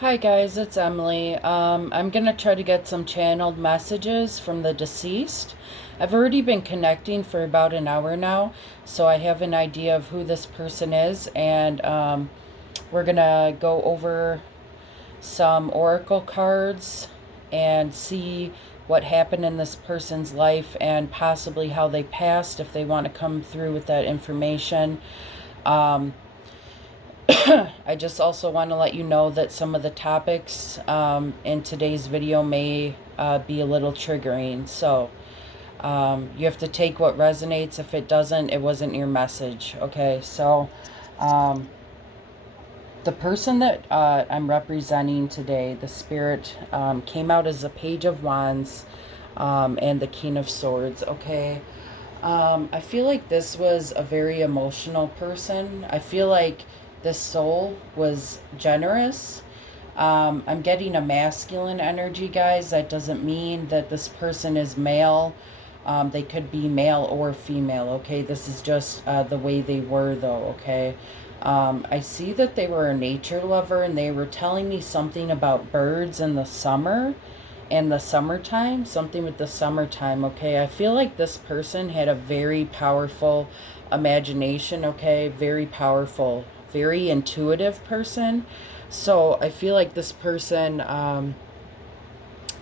Hi guys, it's Emily. I'm gonna try to get some channeled messages from the deceased. I've already been connecting for about an hour now, so I have an idea of who this person is, and we're gonna go over some oracle cards and see what happened in this person's life and possibly how they passed if they want to come through with that information. Um, I just also want to let you know that some of the topics in today's video may be a little triggering. So you have to take what resonates. If it doesn't, it wasn't your message. Okay, so um, the person that I'm representing today, the spirit, came out as the Page of Wands and the King of Swords. Okay. I feel like this was a very emotional person. I feel like this soul was generous. I'm getting a masculine energy, guys. That doesn't mean that this person is male. They could be male or female, okay? This is just the way they were, though, okay? I see that they were a nature lover and they were telling me something about birds in the summer and the summertime, something with the summertime, okay? I feel like this person had a very powerful imagination, okay? Very powerful, very intuitive person. So I feel like this person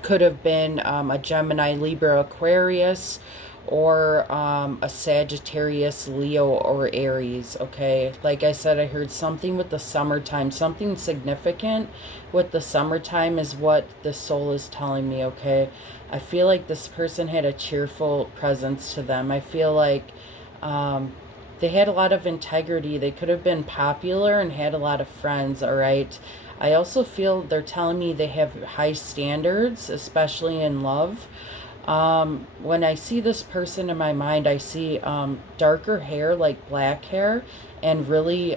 could have been a Gemini, Libra, Aquarius, or a Sagittarius, Leo, or Aries, okay? Like I said, I heard something with the summertime, something significant with the summertime is what the soul is telling me, okay? I feel like this person had a cheerful presence to them. I feel like they had a lot of integrity. They could have been popular and had a lot of friends, all right? I also feel they're telling me they have high standards, especially in love. When I see this person in my mind, I see darker hair, like black hair, and really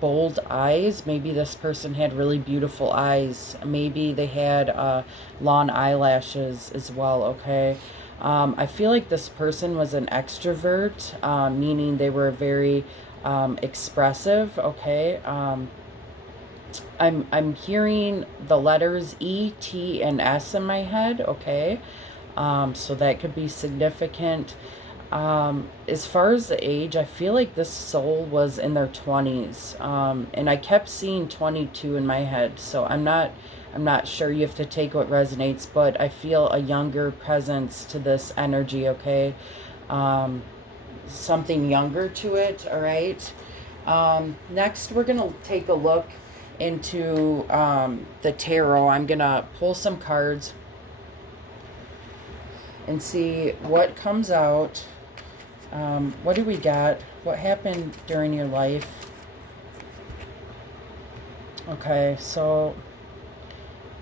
bold eyes. Maybe this person had really beautiful eyes. Maybe they had long eyelashes as well, okay? I feel like this person was an extrovert, meaning they were very expressive, okay? I'm hearing the letters E, T, and S in my head, okay? So that could be significant. As far as the age, I feel like this soul was in their 20s. And I kept seeing 22 in my head. So I'm not sure. You have to take what resonates, but I feel a younger presence to this energy, okay? Something younger to it, all right? Next, we're going to take a look into the tarot. I'm going to pull some cards and see what comes out. What do we got? What happened during your life? Okay, so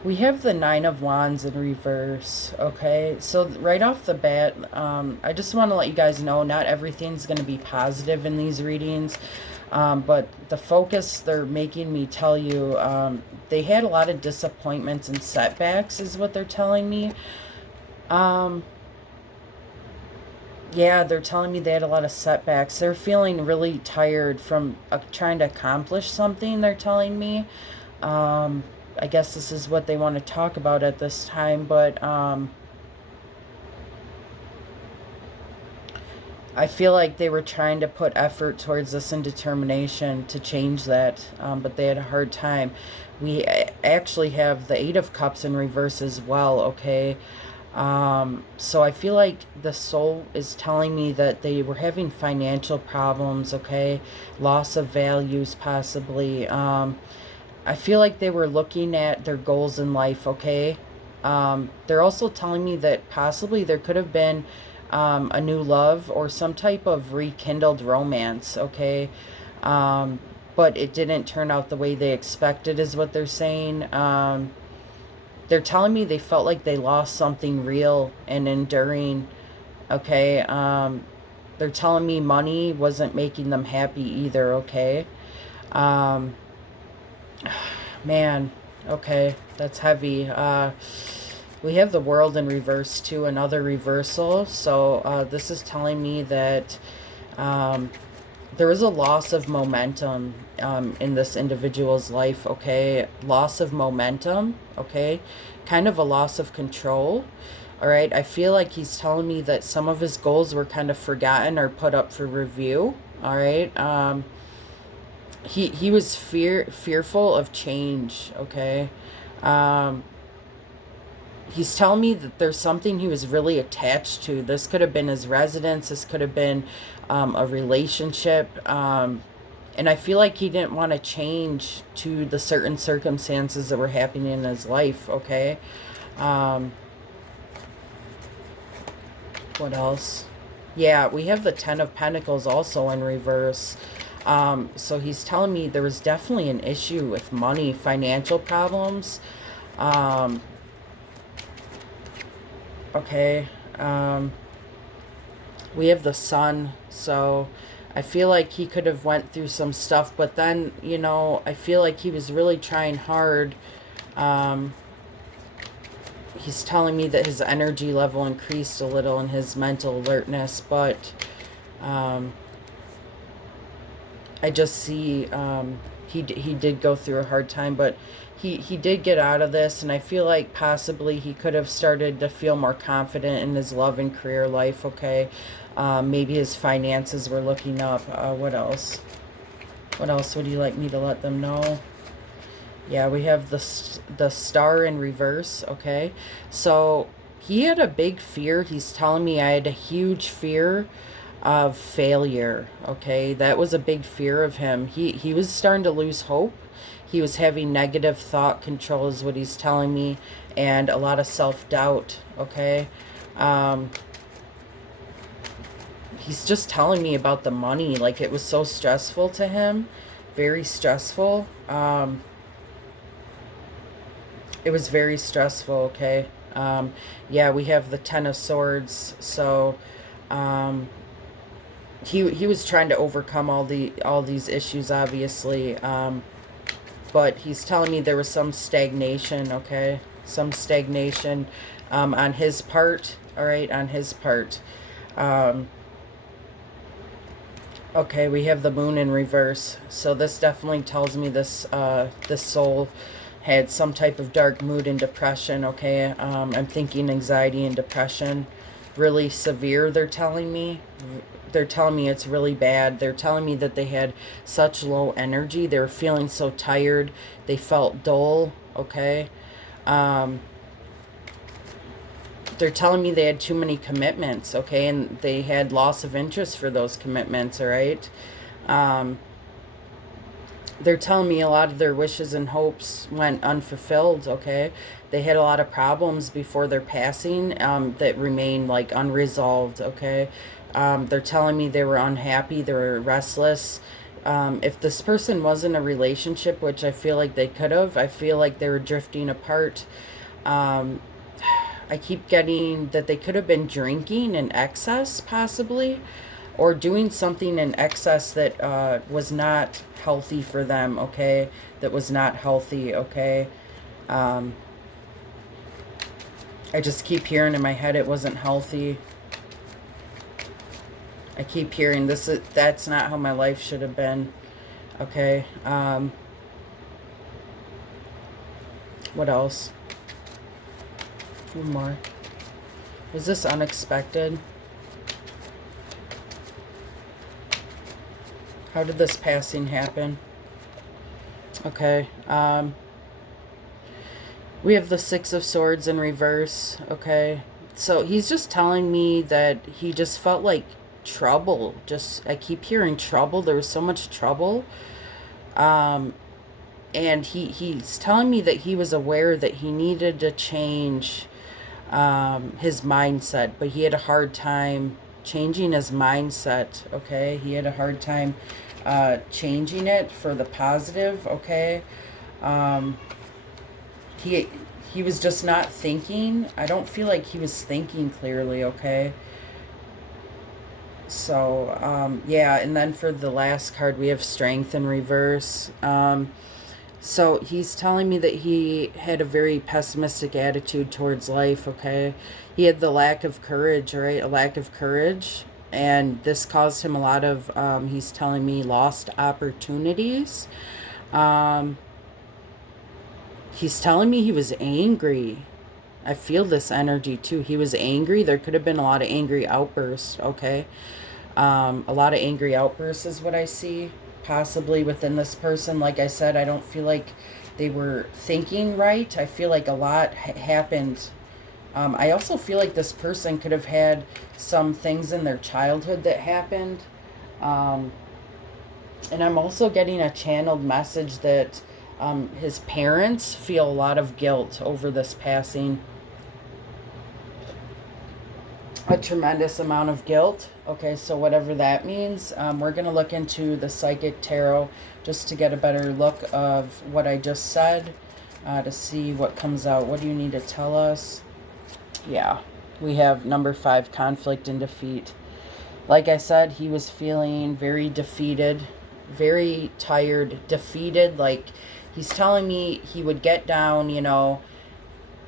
we have the Nine of Wands in reverse. Okay, so right off the bat, I just want to let you guys know not everything's going to be positive in these readings. But the focus they're making me tell you, they had a lot of disappointments and setbacks is what they're telling me. Yeah, they're telling me they had a lot of setbacks. They're feeling really tired from trying to accomplish something, they're telling me. I guess this is what they want to talk about at this time, but I feel like they were trying to put effort towards this and determination to change that, but they had a hard time. We actually have the Eight of Cups in reverse as well, okay? So I feel like the soul is telling me that they were having financial problems, okay? Loss of values, possibly. I feel like they were looking at their goals in life, okay? They're also telling me that possibly there could have been a new love or some type of rekindled romance, okay? But it didn't turn out the way they expected, is what they're saying. They're telling me they felt like they lost something real and enduring, okay? They're telling me money wasn't making them happy either, okay? Um, man, okay, that's heavy. We have the World in reverse too, another reversal. So this is telling me that there is a loss of momentum in this individual's life, okay? Loss of momentum, okay? Kind of a loss of control, all right? I feel like he's telling me that some of his goals were kind of forgotten or put up for review, all right? He was fearful of change, okay? Um, he's telling me that there's something he was really attached to. This could have been his residence. This could have been a relationship. And I feel like he didn't want to change to the certain circumstances that were happening in his life, okay? Um, what else? Yeah, we have the Ten of Pentacles also in reverse. So he's telling me there was definitely an issue with money, financial problems. Um, okay. We have the Sun, so I feel like he could have went through some stuff, but then, I feel like he was really trying hard. Um, he's telling me that his energy level increased a little and his mental alertness, but I just see he did go through a hard time, but he did get out of this, and I feel like possibly he could have started to feel more confident in his love and career life, okay? Maybe his finances were looking up. What else? What else would you like me to let them know? Yeah, we have the Star in reverse, okay? So he had a big fear. He's telling me I had a huge fear of failure, okay? That was a big fear of him. He was starting to lose hope. He was having negative thought control is what he's telling me, and a lot of self-doubt, okay? He's just telling me about the money. Like, it was so stressful to him. Very stressful. It was very stressful, okay? Yeah, we have the Ten of Swords. So, he was trying to overcome all these issues, obviously. But he's telling me there was some stagnation, okay? Some stagnation on his part, all right? On his part. Okay, we have the Moon in reverse. So this definitely tells me this soul had some type of dark mood and depression, okay? I'm thinking anxiety and depression. Really severe, they're telling me. They're telling me it's really bad. They're telling me that they had such low energy. They were feeling so tired. They felt dull, okay? They're telling me they had too many commitments, okay? And they had loss of interest for those commitments, all right? They're telling me a lot of their wishes and hopes went unfulfilled, okay? They had a lot of problems before their passing that remained, like, unresolved, okay? They're telling me they were unhappy, they were restless. If this person was in a relationship, which I feel like they could have, I feel like they were drifting apart. I keep getting that they could have been drinking in excess, possibly, or doing something in excess that was not healthy for them, okay? That was not healthy, okay? I just keep hearing in my head it wasn't healthy. I keep hearing that's not how my life should have been, okay? What else? One more. Was this unexpected? How did this passing happen? Okay. We have the Six of Swords in reverse. Okay. So he's just telling me that he just felt like trouble. I keep hearing trouble. There was so much trouble. And he's telling me that he was aware that he needed to change his mindset, but he had a hard time changing his mindset, okay? He had a hard time changing it for the positive, okay? He was just not thinking. I don't feel like he was thinking clearly, okay? So, yeah, and then for the last card, we have Strength in reverse. So he's telling me that he had a very pessimistic attitude towards life, okay? He had the lack of courage, right? A lack of courage. and this caused him a lot of, he's telling me, lost opportunities. Um, he's telling me he was angry. I feel this energy too. He was angry. There could have been a lot of angry outbursts, okay? A lot of angry outbursts is what I see, possibly within this person. Like I said, I don't feel like they were thinking right. I feel like a lot happened. I also feel like this person could have had some things in their childhood that happened. Um, and I'm also getting a channeled message that his parents feel a lot of guilt over this passing. A tremendous amount of guilt. Okay, so whatever that means, we're going to look into the Psychic Tarot just to get a better look of what I just said, to see what comes out. What do you need to tell us? Yeah, we have number 5, conflict and defeat. Like I said, he was feeling very defeated, very tired, defeated. Like, he's telling me he would get down,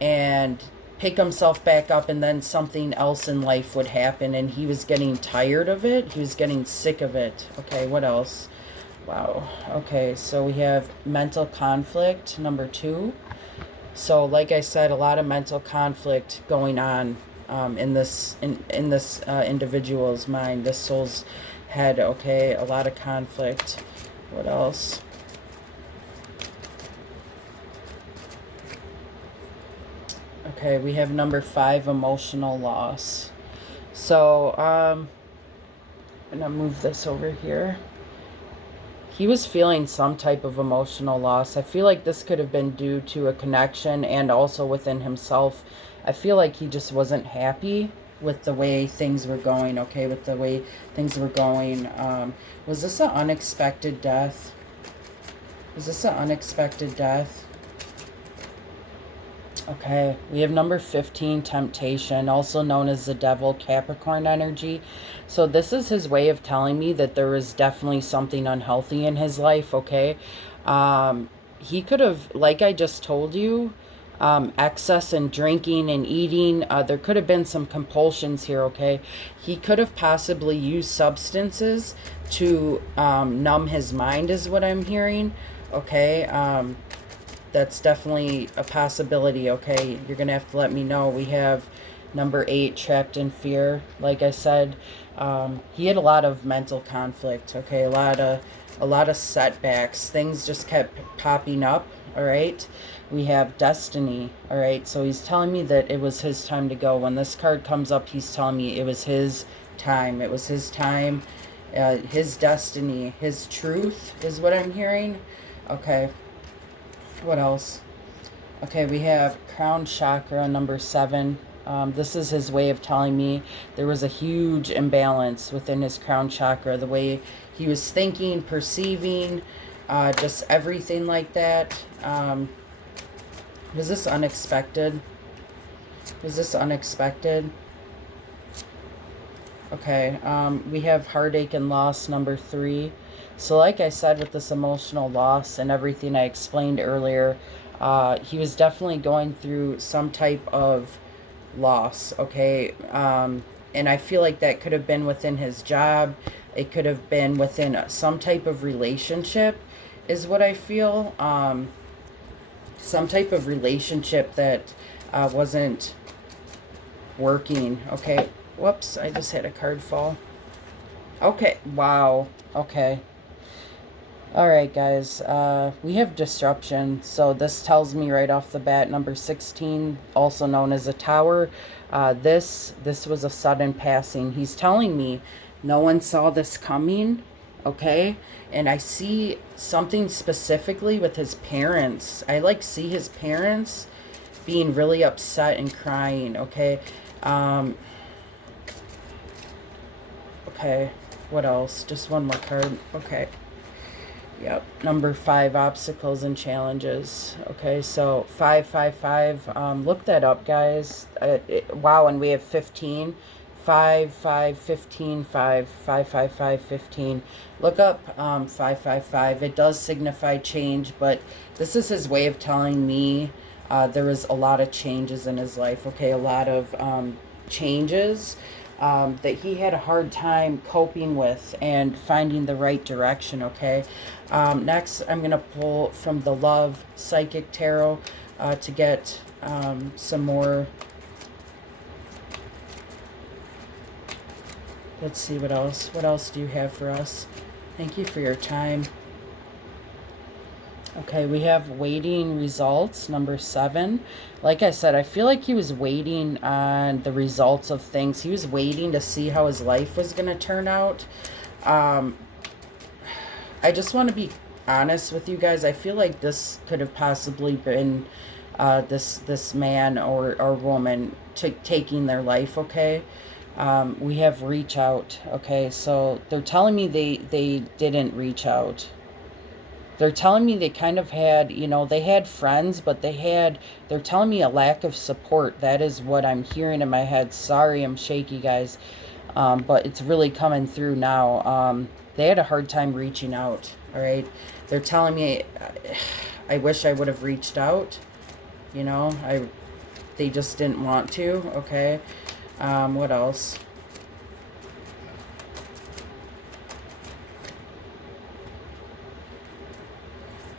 and pick himself back up, and then something else in life would happen, and he was getting tired of it. He was getting sick of it. Okay, what else? Wow. Okay, so we have mental conflict, number 2. So like I said, a lot of mental conflict going on in this individual's mind, this soul's head. Okay, a lot of conflict. What else? Okay, we have number 5, emotional loss. So, I'm going to move this over here. He was feeling some type of emotional loss. I feel like this could have been due to a connection and also within himself. I feel like he just wasn't happy with the way things were going, okay, with the way things were going. Was this an unexpected death? Was this an unexpected death? Okay, we have number 15, temptation, also known as the devil, Capricorn energy. So this is his way of telling me that there is definitely something unhealthy in his life, okay? He could have, like I just told you, excess in drinking and eating. There could have been some compulsions here, okay? He could have possibly used substances to numb his mind is what I'm hearing, okay? That's definitely a possibility, okay? You're going to have to let me know. We have number 8, trapped in fear. Like I said, he had a lot of mental conflict, okay? A lot of setbacks. Things just kept popping up, all right? We have destiny, all right? So he's telling me that it was his time to go. When this card comes up, he's telling me it was his time. It was his time, his destiny, his truth is what I'm hearing, okay? What else? Okay, we have crown chakra, number 7. This is his way of telling me there was a huge imbalance within his crown chakra. The way he was thinking, perceiving, just everything like that. Was this unexpected? Was this unexpected? Okay, we have heartache and loss, number 3. So like I said, with this emotional loss and everything I explained earlier, he was definitely going through some type of loss, okay? And I feel like that could have been within his job. It could have been within some type of relationship is what I feel. Some type of relationship that wasn't working, okay? Whoops, I just had a card fall. Okay, wow, okay. All right, guys, we have disruption. So this tells me right off the bat, number 16, also known as a tower. This was a sudden passing. He's telling me no one saw this coming, okay? And I see something specifically with his parents. I see his parents being really upset and crying, okay? Okay, what else? Just one more card. Okay. Yep, number 5, obstacles and challenges. Okay, so 555. Look that up, guys. Wow, and we have 15. 5, 5, 15, 5, 5, 5, 5, 15. Look up 555. It does signify change, but this is his way of telling me there was a lot of changes in his life. Okay, a lot of changes. that he had a hard time coping with and finding the right direction, okay? Next, I'm going to pull from the Love Psychic Tarot to get some more. Let's see what else. What else do you have for us? Thank you for your time. Okay, we have waiting results, number 7. Like I said, I feel like he was waiting on the results of things. He was waiting to see how his life was going to turn out. I just want to be honest with you guys. I feel like this could have possibly been this man or woman taking their life, okay? We have reach out, okay? So they're telling me they didn't reach out. They're telling me they kind of had, they had friends, but they're telling me a lack of support. That is what I'm hearing in my head. Sorry, I'm shaky, guys. But it's really coming through now. They had a hard time reaching out, all right? They're telling me, I wish I would have reached out, they just didn't want to, okay? What else?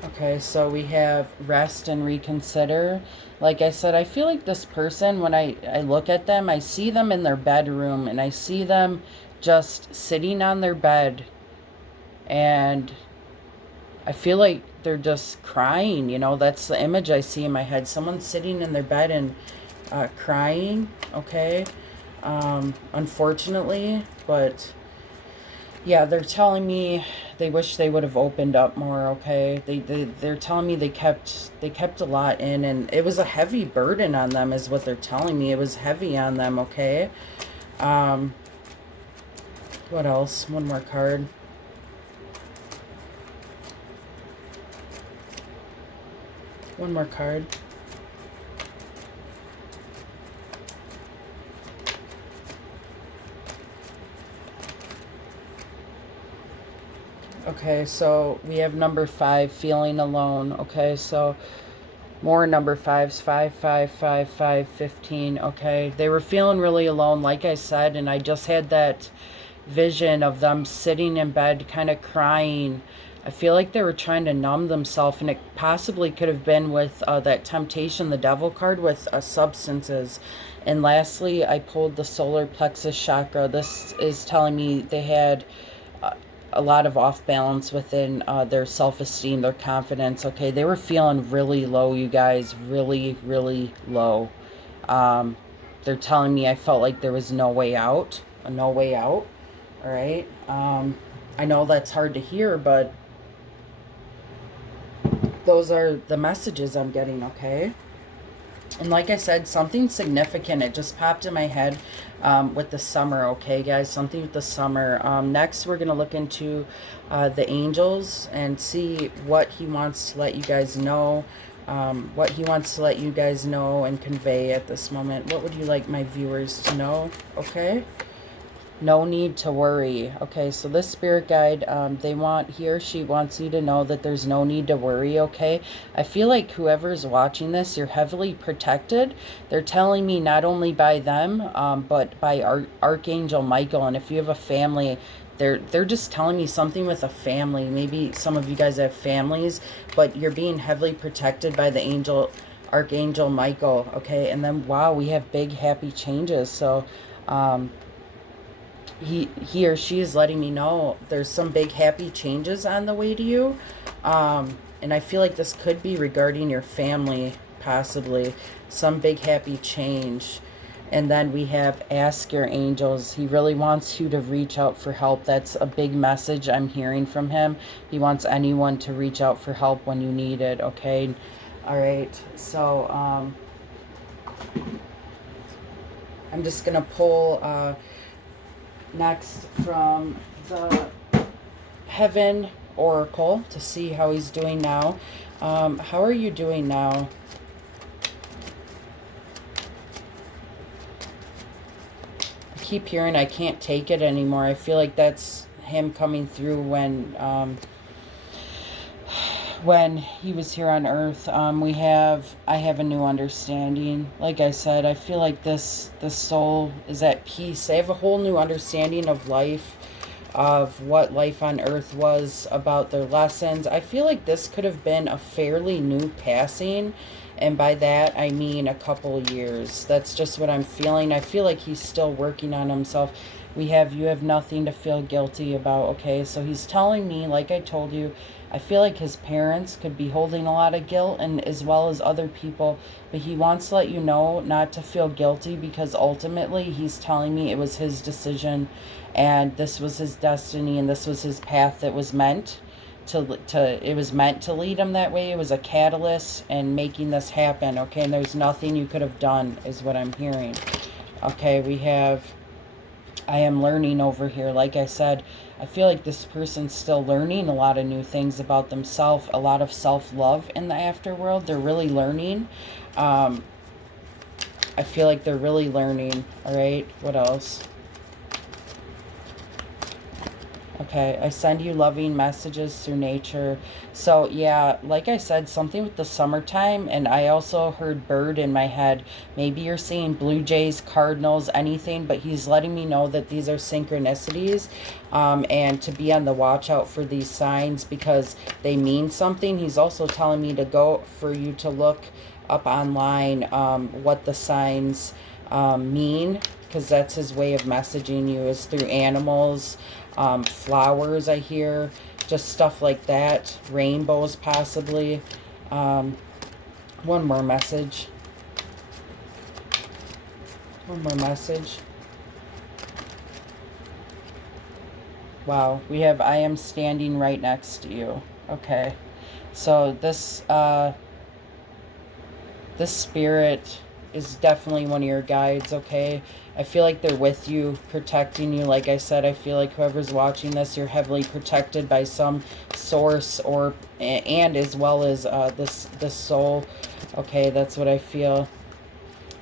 Okay, so we have rest and reconsider. Like I said, I feel like this person, when I look at them, I see them in their bedroom and I see them just sitting on their bed, and I feel like they're just crying, that's the image I see in my head. Someone sitting in their bed and crying, okay? Unfortunately, but yeah, they're telling me they wish they would have opened up more, okay? They're telling me they kept a lot in, and it was a heavy burden on them is what they're telling me. It was heavy on them, okay? What else? One more card. One more card. Okay, so we have number 5, feeling alone. Okay, so more number 5s, 5, 5, 5, 5, 15. Okay, they were feeling really alone, like I said, and I just had that vision of them sitting in bed kind of crying. I feel like they were trying to numb themselves, and it possibly could have been with that temptation, the devil card, with substances. And lastly, I pulled the solar plexus chakra. This is telling me they had a lot of off balance within their self-esteem, their confidence. Okay, they were feeling really low, you guys, really, really low. They're telling me I felt like there was no way out, no way out. All right. I know that's hard to hear, but those are the messages I'm getting, okay? And like I said, something significant, it just popped in my head with the summer, okay, guys? Something with the summer. Next, we're going to look into the angels and see what he wants to let you guys know, what he wants to let you guys know and convey at this moment. What would you like my viewers to know, okay? No need to worry. Okay, so this spirit guide, he or she wants you to know that there's no need to worry, okay? I feel like whoever's watching this, you're heavily protected. They're telling me not only by them, but by Archangel Michael. And if you have a family, they're just telling me something with a family. Maybe some of you guys have families, but you're being heavily protected by the Archangel Michael, okay? And then, wow, we have big, happy changes. So, he or she is letting me know there's some big happy changes on the way to you. And I feel like this could be regarding your family, possibly. Some big happy change. And then we have ask your angels. He really wants you to reach out for help. That's a big message I'm hearing from him. He wants anyone to reach out for help when you need it, okay? All right, so I'm just going to pull... next from the Heaven Oracle to see how he's doing now. How are you doing now? I keep hearing I can't take it anymore. I feel like that's him coming through when he was here on earth. I have a new understanding. Like I said, I feel like this soul is at peace. I have a whole new understanding of life, of what life on earth was, about their lessons. I feel like this could have been a fairly new passing, and by that I mean a couple of years. That's just what I'm feeling. I feel like he's still working on himself. You have nothing to feel guilty about. Okay, so he's telling me, like I told you, I feel like his parents could be holding a lot of guilt, and as well as other people, but he wants to let you know not to feel guilty, because ultimately he's telling me it was his decision, and this was his destiny, and this was his path that was meant to it was meant to lead him that way. It was a catalyst in making this happen. Okay, and there's nothing you could have done, is what I'm hearing. Okay, we have, I am learning over here. Like I said, I feel like this person's still learning a lot of new things about themselves, a lot of self-love in the afterworld. They're really learning. I feel like they're really learning. All right, what else? Okay, I send you loving messages through nature. So, yeah, like I said, something with the summertime, and I also heard bird in my head. Maybe you're seeing blue jays, cardinals, anything, but he's letting me know that these are synchronicities, and to be on the watch out for these signs because they mean something. He's also telling me to go for you to look up online what the signs mean, because that's his way of messaging you, is through animals, flowers, I hear, just stuff like that, rainbows possibly. One more message. One more message. Wow, we have, I am standing right next to you. Okay, so this spirit is definitely one of your guides. Okay, I feel like they're with you, protecting you. Like I said, I feel like whoever's watching this, you're heavily protected by some source, or and as well as this soul. Okay, that's what I feel.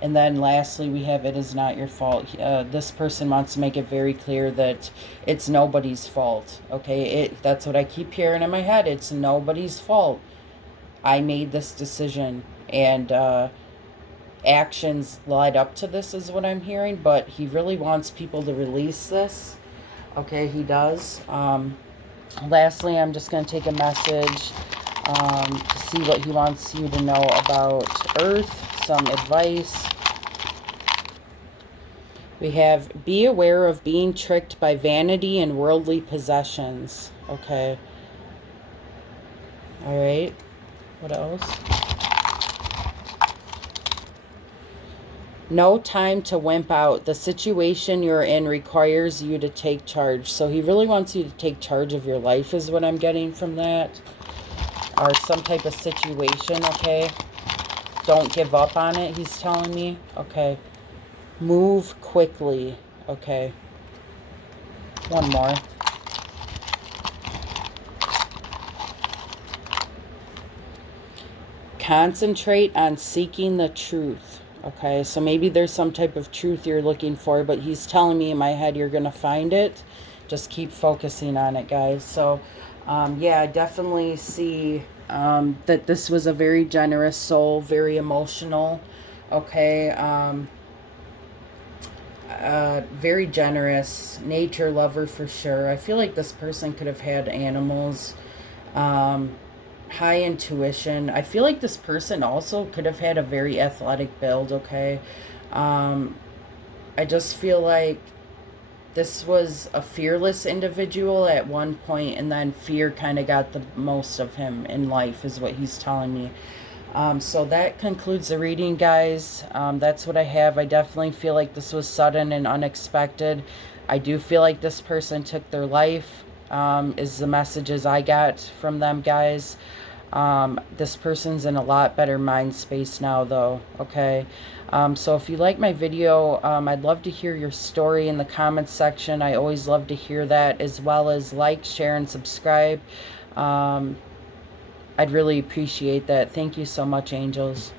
And then lastly, we have, it is not your fault. This person wants to make it very clear that it's nobody's fault. Okay, that's what I keep hearing in my head. It's nobody's fault. I made this decision, and actions led up to this, is what I'm hearing. But he really wants people to release this. Okay, he does. Lastly, I'm just going to take a message to see what he wants you to know about Earth, some advice. We have, be aware of being tricked by vanity and worldly possessions. Okay. All right. What else? No time to wimp out. The situation you're in requires you to take charge. So he really wants you to take charge of your life, is what I'm getting from that. Or some type of situation, okay? Don't give up on it, he's telling me. Okay. Move quickly. Okay. One more. Concentrate on seeking the truth. Okay, so maybe there's some type of truth you're looking for, but he's telling me in my head you're going to find it. Just keep focusing on it, guys. So, yeah, I definitely see that this was a very generous soul, very emotional. Okay, very generous, nature lover for sure. I feel like this person could have had animals. High intuition. I feel like this person also could have had a very athletic build. Okay, I just feel like this was a fearless individual at one point, and then fear kind of got the most of him in life, is what he's telling me. So that concludes the reading, guys. That's what I have. I definitely feel like this was sudden and unexpected. I do feel like this person took their life, is the messages I got from them, guys. This person's in a lot better mind space now, though. Okay. So if you like my video, I'd love to hear your story in the comments section. I always love to hear that, as well as like, share, and subscribe. I'd really appreciate that. Thank you so much, angels.